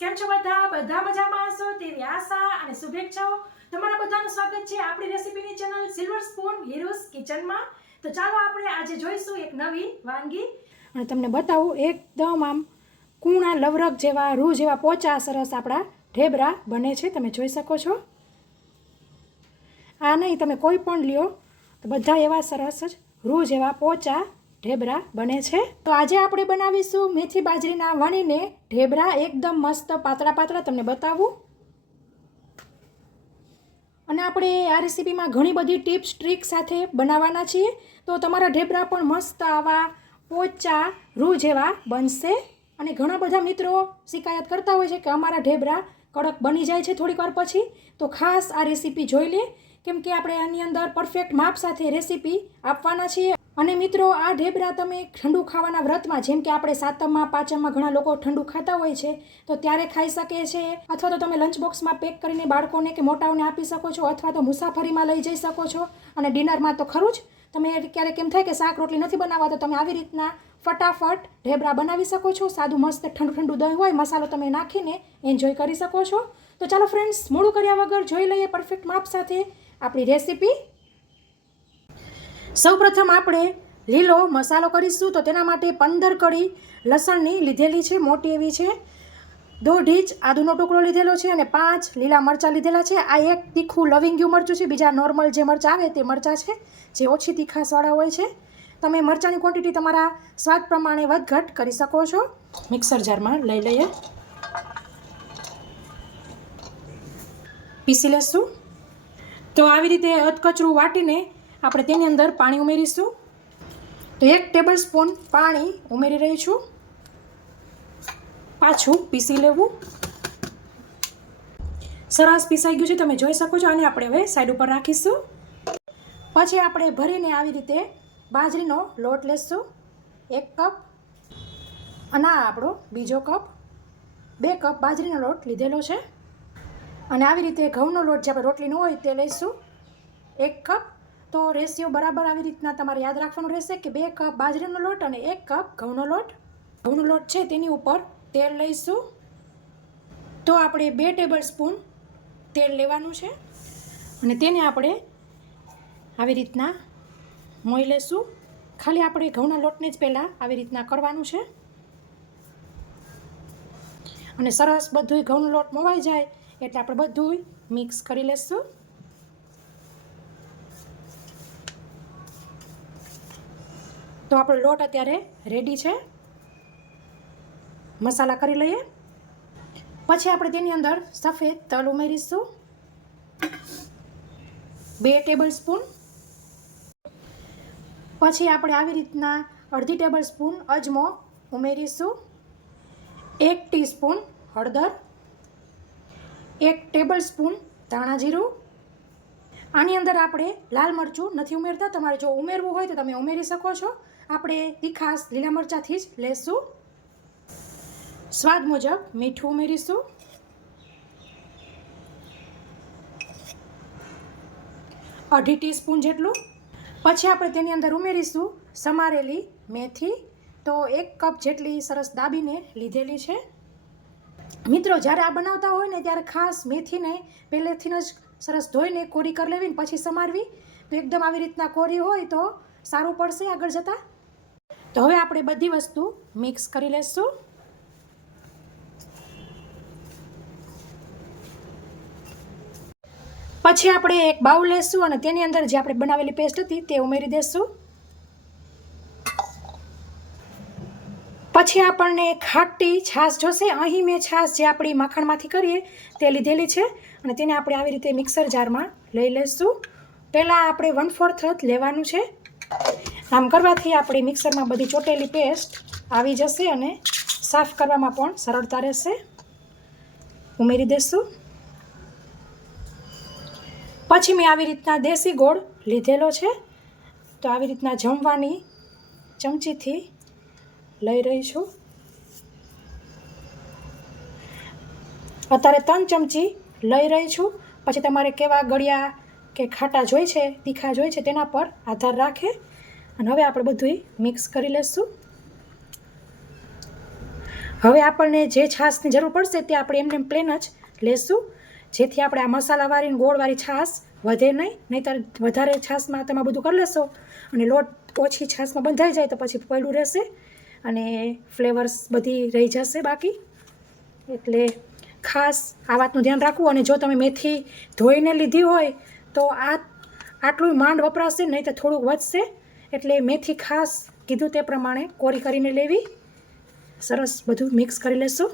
કેમ છો બધા મજામાં હશો તેવી આશા અને શુભેચ્છાઓ. તમારા બધાનું સ્વાગત છે આપણી રેસીપીની ચેનલ સિલ્વર સ્પૂન હીરોઝ કિચનમાં. તો ચાલો આપણે આજે જોઈશું એક નવી વાનગી અને તમને બતાવું એકદમ આમ કૂણા લવરક જેવા રૂ જેવા પોચા સરસ આપણા ઢેબરા બને છે. તમે જોઈ શકો છો. આ નહીં તમે કોઈ પણ લ્યો તો બધા એવા સરસ જ રૂ જેવા પોચા ઢેબરા બને છે. તો આજે આપણે બનાવીશું મેથી બાજરીના વણીને ઢેબરા એકદમ મસ્ત પાતળા પાતળા તમને બતાવું. અને આપણે આ રેસીપીમાં ઘણી બધી ટિપ્સ ટ્રીક સાથે બનાવવાના છીએ. તો તમારા ઢેબરા પણ મસ્ત આવા પોચા રૂ જેવા બનશે. અને ઘણા બધા મિત્રો શિકાયત કરતા હોય છે કે અમારા ઢેબરા કડક બની જાય છે થોડીક વાર પછી. તો ખાસ આ રેસીપી જોઈ લે, કેમ કે આપણે આની અંદર પરફેક્ટ માપ સાથે રેસીપી આપવાના છીએ. અને મિત્રો આ ઢેબરા તમે ઠંડુ ખાવાના વ્રતમાં, જેમ કે આપણે સાતમમાં પાંચમમાં ઘણા લોકો ઠંડુ ખાતા હોય છે, તો ત્યારે ખાઈ શકે છે. અથવા તો તમે લંચ બોક્સમાં પેક કરીને બાળકોને કે મોટાઓને આપી શકો છો, અથવા તો મુસાફરીમાં લઈ જઈ શકો છો. અને ડિનરમાં તો ખરું જ. તમે ક્યારેક એમ થાય કે શાક રોટલી નથી બનાવવા, તો તમે આવી રીતના ફટાફટ ઢેબરા બનાવી શકો છો. સાદું મસ્ત ઠંડુ ઠંડુ દહીં હોય, મસાલો તમે નાખીને એન્જોય કરી શકો છો. તો ચાલો ફ્રેન્ડ્સ, મોડું કર્યા વગર જોઈ લઈએ પરફેક્ટ માપ સાથે આપણી રેસીપી. સૌપ્રથમ આપણે લીલો મસાલો કરીશું. તો તેના માટે 15 કળી લસણની લીધેલી છે, મોટી એવી છે. 1.5 ઇંચ આદુનો ટુકડો લીધેલો છે અને 5 લીલા મરચાં લીધેલા છે. આ એક તીખું લવિંગિયું મરચું છે. બીજા નોર્મલ જે મરચાં આવે તે મરચાં છે, જે ઓછી તીખાસવાળા હોય છે. તમે મરચાંની ક્વોન્ટિટી તમારા સ્વાદ પ્રમાણે વધઘટ કરી શકો છો. મિક્સર જારમાં લઈ લઈએ, પીસી લેશું. તો આવી રીતે અધકચરું વાટીને આપણે તેની અંદર પાણી ઉમેરીશું. તો 1 ટેબલ સ્પૂન પાણી ઉમેરી રહી છું. પાછું પીસી લેવું. સરસ પીસાઈ ગયું છે, તમે જોઈ શકો છો. આને આપણે હવે સાઈડ ઉપર રાખીશું. પછી આપણે ભરીને આવી રીતે બાજરીનો લોટ લેશું, 1 કપ. અને આ આપણો બીજો કપ. 2 કપ બાજરીનો લોટ લીધેલો છે. અને આવી રીતે ઘઉંનો લોટ જે આપણે રોટલીનો હોય તે લઈશું, 1 કપ. તો રેશિયો બરાબર આવી રીતના તમારે યાદ રાખવાનું રહેશે કે 2 કપ બાજરીનો લોટ અને 1 કપ ઘઉંનો લોટ. ઘઉંનો લોટ છે તેની ઉપર તેલ લઈશું. તો આપણે 2 ટેબલ સ્પૂન તેલ લેવાનું છે અને તેને આપણે આવી રીતના મોઈ લેશું. ખાલી આપણે ઘઉંના લોટને જ પહેલાં આવી રીતના કરવાનું છે. અને સરસ બધું ઘઉંનો લોટ મોવાઈ જાય એટલે આપણે બધું મિક્સ કરી લેશું. તો આપણો લોટ અત્યારે રેડી છે. મસાલા કરી લઈએ. પછી આપણે તેની અંદર સફેદ તલ ઉમેરીશું, 2 ટેબલ સ્પૂન. પછી આપણે આવી રીતના અડધી ટેબલ સ્પૂન અજમો ઉમેરીશું, 1 ટીસ્પૂન હળદર, 1 ટેબલ સ્પૂન ધાણા જીરું. આની અંદર આપણે લાલ મરચું નથી ઉમેરતા. તમારે જો ઉમેરવું હોય તો તમે ઉમેરી શકો છો. આપણે તીખાશ લીલા મરચાંથી જ લેશું. સ્વાદ મુજબ મીઠું ઉમેરીશું. અડધી ટીસ્પૂન જેટલું. પછી આપણે તેની અંદર ઉમેરીશું સમારેલી મેથી. તો 1 કપ જેટલી સરસ દાબીને લીધેલી છે. મિત્રો, જ્યારે આ બનાવતા હોય ને ત્યારે ખાસ મેથીને પહેલેથી જ સરસ ધોઈને કોરી કરી લેવી ને પછી સમારવી. તો એકદમ આવી રીતના કોરી હોય તો સારું પડશે આગળ જતાં. તો હવે આપણે બધી વસ્તુ મિક્સ કરી લઈશું. પછી આપણે એક બાઉલ લેશું અને તેની અંદર જે આપણે બનાવેલી પેસ્ટ હતી તે ઉમેરી દઈશું. પછી આપણને ખાટી છાશ જોશે. અહીં મેં છાશ જે આપણી માખણમાંથી કરીએ તે લીધેલી છે અને તેને આપણે આવી રીતે મિક્સર જારમાં લઈ લઈશું. પહેલાં આપણે 1/4 જ લેવાનું છે. આમ કરવાથી આપણી મિક્સરમાં બધી ચોટેલી પેસ્ટ આવી જશે અને સાફ કરવામાં પણ સરળતા રહેશે. ઉમેરી દઈશું. પછી મેં આવી રીતના દેશી ગોળ લીધેલો છે. તો આવી રીતના જમવાની ચમચીથી લઈ રહી છું. અત્યારે 3 ચમચી લઈ રહી છું. પછી તમારે કેવા ગળ્યા કે ખાટા જોઈએ છે, તીખા જોઈએ છે, તેના પર આધાર રાખે. અને હવે આપણે બધું મિક્સ કરી લઈશું. હવે આપણને જે છાશની જરૂર પડશે તે આપણે એમને પ્લેન જ લેશું, જેથી આપણે આ મસાલાવાળી ને ગોળવાળી છાશ વધે નહીં. નહીંતર વધારે છાશમાં તમે બધું કરી લેશો અને લોટ ઓછી છાશમાં બંધાઈ જાય તો પછી પડ્યું રહેશે અને ફ્લેવર્સ બધી રહી જશે બાકી. એટલે ખાસ આ વાતનું ધ્યાન રાખવું. અને જો તમે મેથી ધોઈને લીધી હોય તો આટલું માંડ વપરાશે, નહીં તો થોડુંક વધશે. એટલે મેથી ખાસ કીધું તે પ્રમાણે કોરી કરીને લેવી. સરસ બધું મિક્સ કરી લેશું.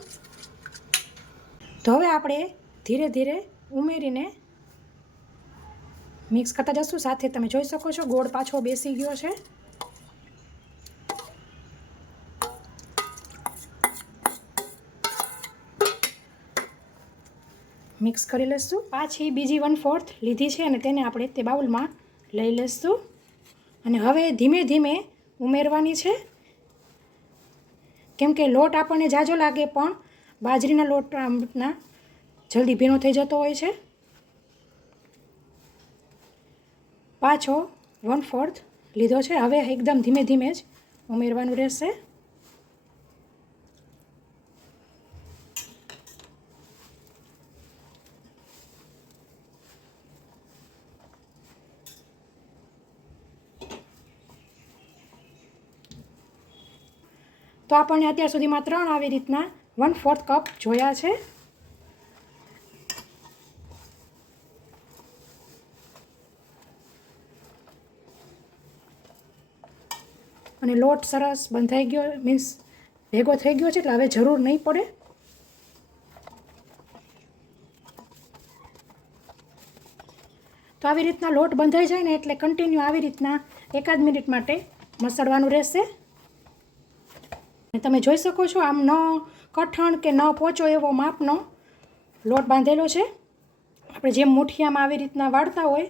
તો હવે આપણે ધીરે ધીરે ઉમેરીને મિક્સ કરતા જશું. સાથે તમે જોઈ શકો છો ગોળ પાછો બેસી ગયો છે. મિક્સ કરી લઈશું. પાછી બીજી 1/4 લીધી છે અને તેને આપણે તે બાઉલમાં લઈ લઈશું અને હવે ધીમે ધીમે ઉમેરવાની છે, કેમ કે લોટ આપણને જાજો લાગે પણ બાજરીના લોટના જલ્દી ભીનો થઈ જતો હોય છે. પાછો 1/4 લીધો છે. હવે એકદમ ધીમે ધીમે જ ઉમેરવાનું રહેશે. તો આપણને અત્યાર સુધીમાં 3 આવી રીતના 1/4 કપ જોયા છે. અને લોટ સરસ બંધાઈ ગયો, મીન્સ ભેગો થઈ ગયો છે, એટલે હવે જરૂર નહીં પડે. તો આવી રીતના લોટ બંધાઈ જાય ને એટલે કન્ટિન્યુ આવી રીતના 1 મિનિટ માટે મસળવાનું રહેશે. તમે જોઈ શકો છો આમ ન કઠણ કે ન પોચો એવો માપનો લોટ બાંધેલો છે. આપણે જેમ મુઠિયામાં આવી રીતના વાળતા હોય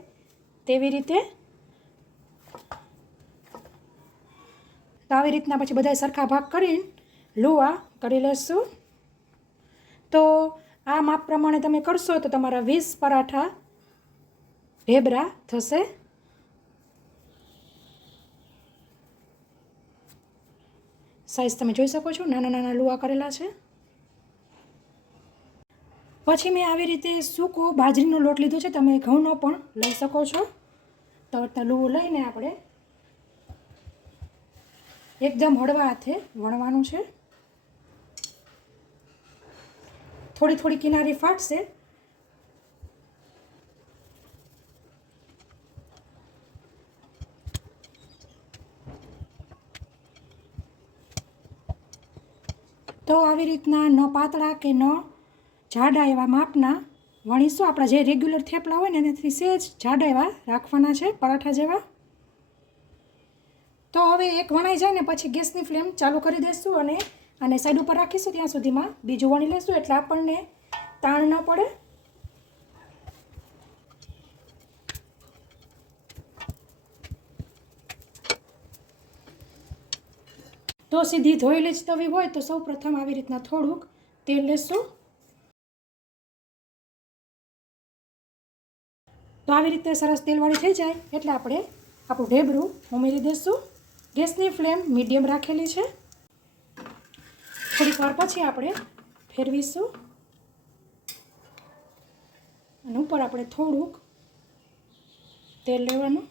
તેવી રીતે. તો આવી રીતના પછી બધા સરખા ભાગ કરીને લુવા કરી લેશું. તો આ માપ પ્રમાણે તમે કરશો તો તમારા 20 પરાઠા ઢેબરા થશે. સાઈઝ તમે જોઈ શકો છો, નાના નાના લુવા કરેલા છે. પછી મેં આવી રીતે સૂકો બાજરીનો લોટ લીધો છે, તમે ઘઉંનો પણ લઈ શકો છો. તો લુવો લઈને આપણે એકદમ હળવા હાથે વણવાનું છે. થોડી થોડી કિનારી ફાટશે. તો આવી રીતના ન પાતળા કે ન જાડા એવા માપના વણીશું. આપણા જે રેગ્યુલર થેપલા હોય ને એનાથી સહેજ જાડા એવા રાખવાના છે, પરાઠા જેવા. તો હવે એક વણાઈ જાય ને પછી ગેસની ફ્લેમ ચાલુ કરી દઈશું અને આને સાઈડ ઉપર રાખીશું. ત્યાં સુધીમાં બીજું વણી લઈશું એટલે આપણને તાણ ન પડે. તો સીધી ધોયેલી જ તવી હોય તો સૌ પ્રથમ આવી રીતના થોડુંક તેલ લેશું. તો આવી રીતે સરસ તેલવાળી થઈ જાય એટલે આપણે આપણું ઢેબરું ઉમેરી દઈશું. ગેસની ફ્લેમ મીડિયમ રાખેલી છે. થોડીક વાર પછી આપણે ફેરવીશું અને ઉપર આપણે થોડુંક તેલ લેવાનું.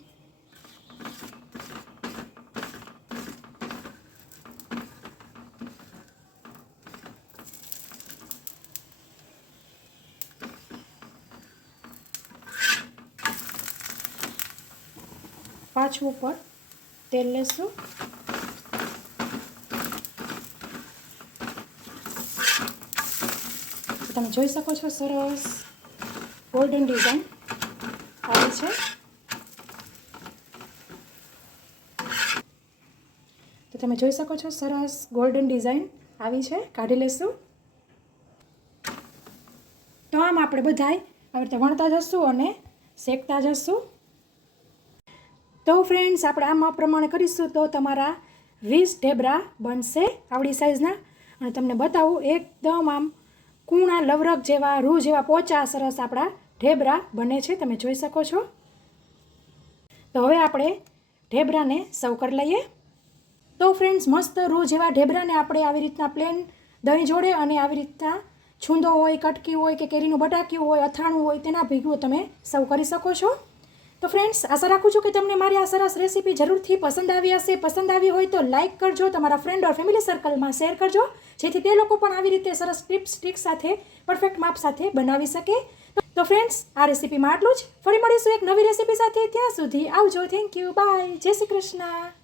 પાછું ઉપર તેલ લેશું. તમે જોઈ શકો છો સરસ ગોલ્ડન ડિઝાઇન આવી છે. તો તમે જોઈ શકો છો સરસ ગોલ્ડન ડિઝાઇન આવી છે. કાઢી લેશું. તો આમ આપણે બધાય આવી રીતે વણતા જશું અને શેકતા જશું. તો ફ્રેન્ડ્સ આપણે આ માપ પ્રમાણે કરીશું તો તમારા 20 ઢેબરા બનશે આવડી સાઈઝના. અને તમને બતાવું એકદમ આમ કૂણા લવરક જેવા રૂ જેવા પોચા સરસ આપણા ઢેબરા બને છે. તમે જોઈ શકો છો. તો હવે આપણે ઢેબરાને સર્વ કરી લઈએ. તો ફ્રેન્ડ્સ મસ્ત રૂ જેવા ઢેબરાને આપણે આવી રીતના પ્લેન દહીં જોડે અને આવી રીતના છૂંદો હોય, કટકી હોય કે કેરીનું બટાક્યું હોય, અથાણું હોય તેના ભેગું તમે સર્વ કરી શકો છો. તો ફ્રેન્ડ્સ, આશા રાખું છું કે તમને મારી આ સરસ રેસીપી જરૂરથી પસંદ આવી હશે. પસંદ આવી હોય તો લાઇક કરજો, તમારા ફ્રેન્ડ ઓર ફેમિલી સર્કલમાં શેર કરજો, જેથી તે લોકો પણ આવી રીતે સરસ ટિપ્સ ટ્રિક્સ સાથે પરફેક્ટ માપ સાથે બનાવી શકે. તો ફ્રેન્ડ્સ, આ રેસીપીમાં આટલું જ. ફરી મળીશું એક નવી રેસીપી સાથે. ત્યાં સુધી આવજો. Thank you. બાય. જય શ્રી કૃષ્ણ.